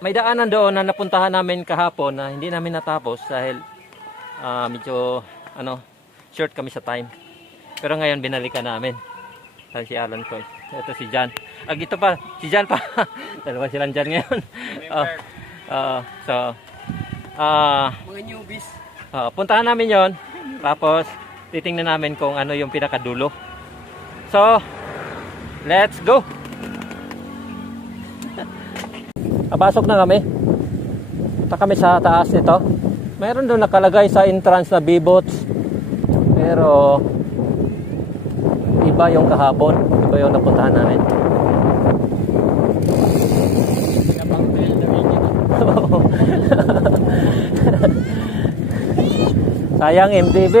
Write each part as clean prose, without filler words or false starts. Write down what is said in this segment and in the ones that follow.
may daanan doon na napuntahan namin kahapon na hindi namin natapos dahil medyo short kami sa time. Pero ngayon binalikan namin. Dahil si Alan ko. Ito si Jan. Ito pa, si Jan pa. Dalawa silang Jan ngayon. Mga newbies. Puntahan namin yon. Tapos titingnan namin kung ano yung pinakadulo. So, let's go. Pasok na kami. Punta kami sa taas nito. Meron doon nakalagay sa entrance na B-boats. Pero iba yung kahapon. Iba yung napuntahan namin. Sayang MTV.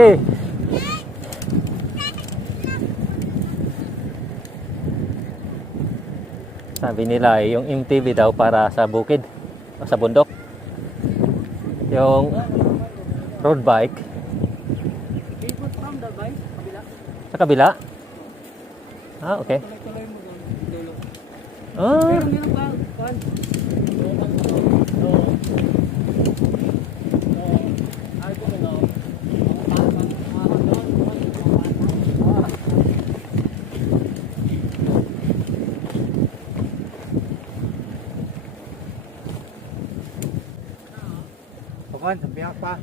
Sabi nila yung MTV daw para sa bukid o sa bundok. Yung road bike sa kabila. Okay. Bukan, sambiyak pa.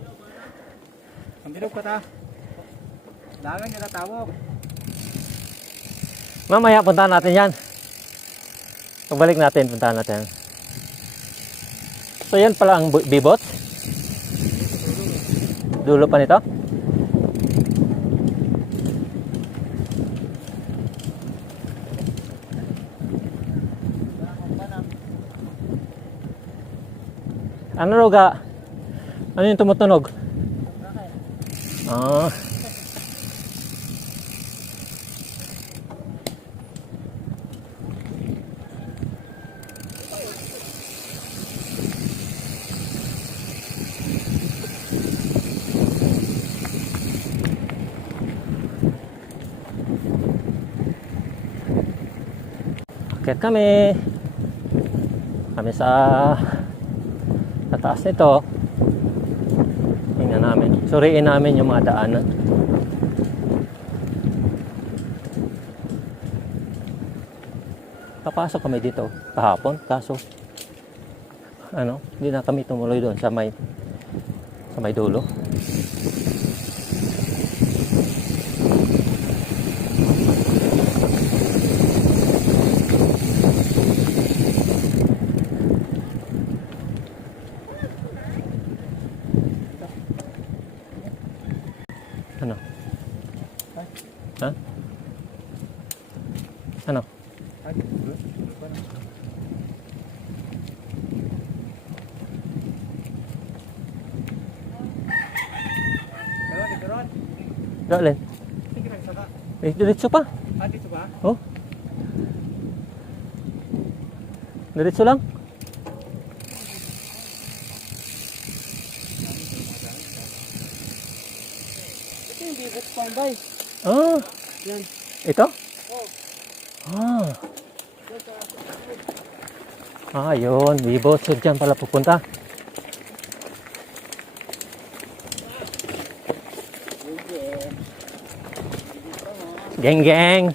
Sambilog pa ta. Dagan nila tawag. Mamaya puntahan natin yan. Pagbalik natin, puntahan natin. So yan pala ang B-boat. Dulo pa nito. Ano roga? Ano yung tumutunog? Akit kami sa taas nito. Tingnan namin, suriin namin yung mga daanan. Papasok kami dito kahapon, kaso hindi na kami tumuloy doon sa may dulo. Ha? Ano? Dalen. Diretso pa. Dito ba? Oh. Diretso lang. Ito yung bibot pambay. Yan. Ito? Yun. B-boat. So, dyan pala pupunta. Geng geng.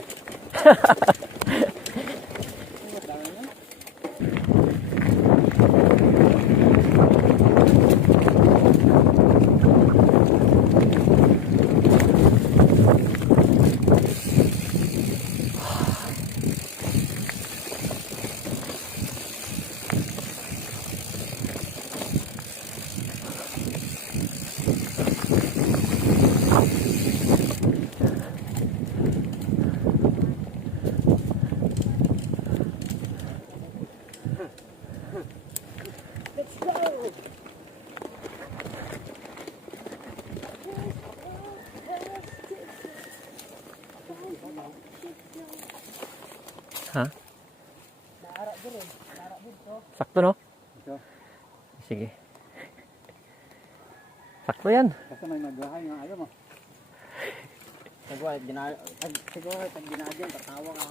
Ha? Sakto, no? Sige. Sakto yan. Kasi may maglahay nga ayaw mo. Siguro pag ginadyan, tatawa ka.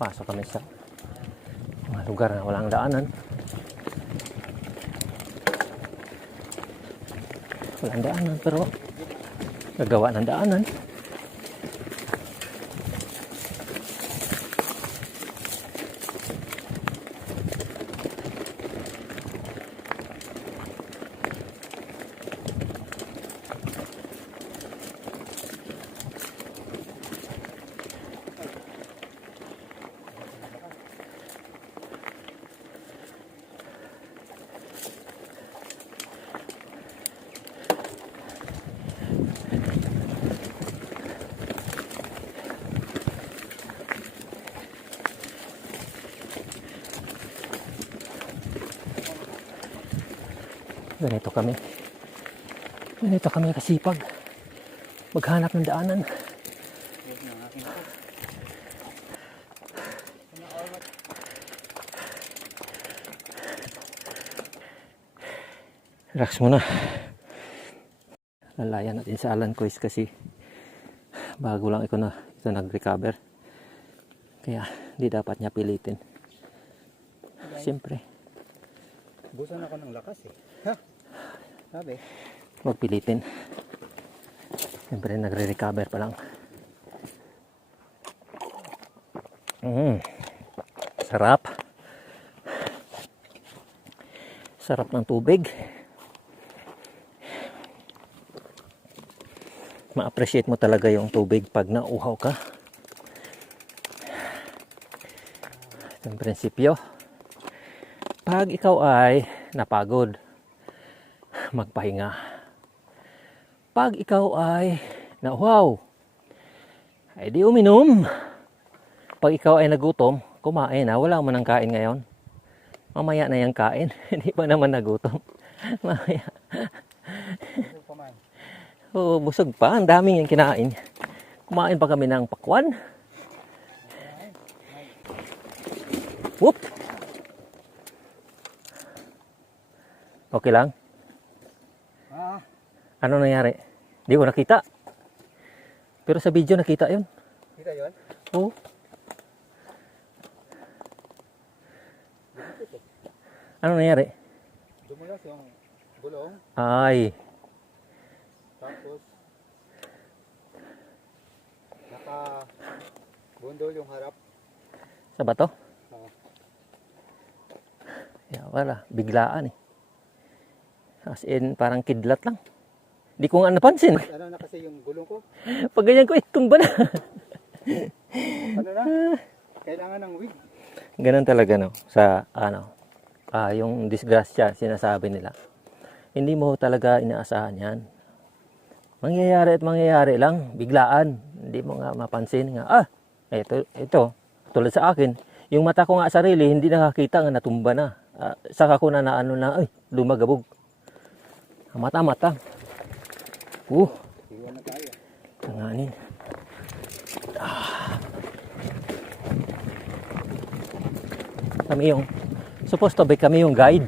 Pasok kami sa mga lugar na walang daanan. Walang daanan pero gagawa ng daanan. Ganito kami kasipag maghanap ng daanan. Relax muna. Lalayan natin sa Alan Coys kasi bago lang ito nag-recover. Kaya hindi dapat niya pilitin. Siyempre. Busan ako ng lakas eh. Ha? Sabi? Huwag pilitin. Siyempre nagre-recover pa lang. Sarap. Sarap ng tubig. Ma-appreciate mo talaga yung tubig pag nauhaw ka. Ito ang prinsipyo. Pag ikaw ay napagod, magpahinga. Pag ikaw ay nauhaw, ay di uminom. Pag ikaw ay nagutom, kumain na. Wala mo nang kain ngayon. Mamaya na yung kain. Hindi pa naman nagutom. Mamaya. Oo, busog pa. Ang daming yung kinain. Kumain pa kami ng pakwan. Whoop! Okay lang? Ano nangyari? Hindi ko nakita. Pero sa video nakita yun. Kita yun? Oo. Ano nangyari? Dumulas yung gulong. Ay. Tapos nakabundol yung harap. Sa bato? Oo. Yeah, wala. Biglaan eh. As in, parang kidlat lang. Hindi ko nga napansin. Ano na kasi yung gulong ko? Pag ganyan ko, tumba na. Ano na? Kailangan ng wig. Ganun talaga, no? Sa, yung disgrasya, sinasabi nila. Hindi mo talaga inaasahan yan. Mangyayari at mangyayari lang. Biglaan. Hindi mo nga mapansin nga, ito. Tulad sa akin. Yung mata ko nga sarili, hindi nakakita nga natumba na. Saka ko na lumagabog. Mata-mata. Iwan na tayo. Tanganin. Kami yung, supposed to be kami yung guide.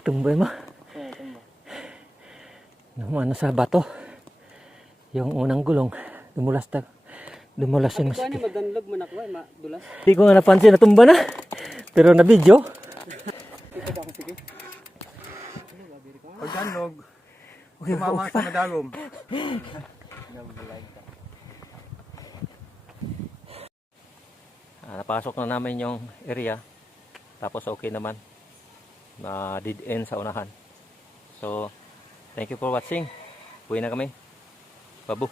Tumbay mo. Ano sa bato. Yung unang gulong, dumulas yung Paano madanlog mo na ko madulas? Hindi ko nga napansin, natumba na. Pero na video. Ito ba ako sige? Pag danlog, tumama sa madalom. Napasok na namin yung area. Tapos okay naman. Na dead end sa unahan. So, thank you for watching. Uwi na kami. Babu.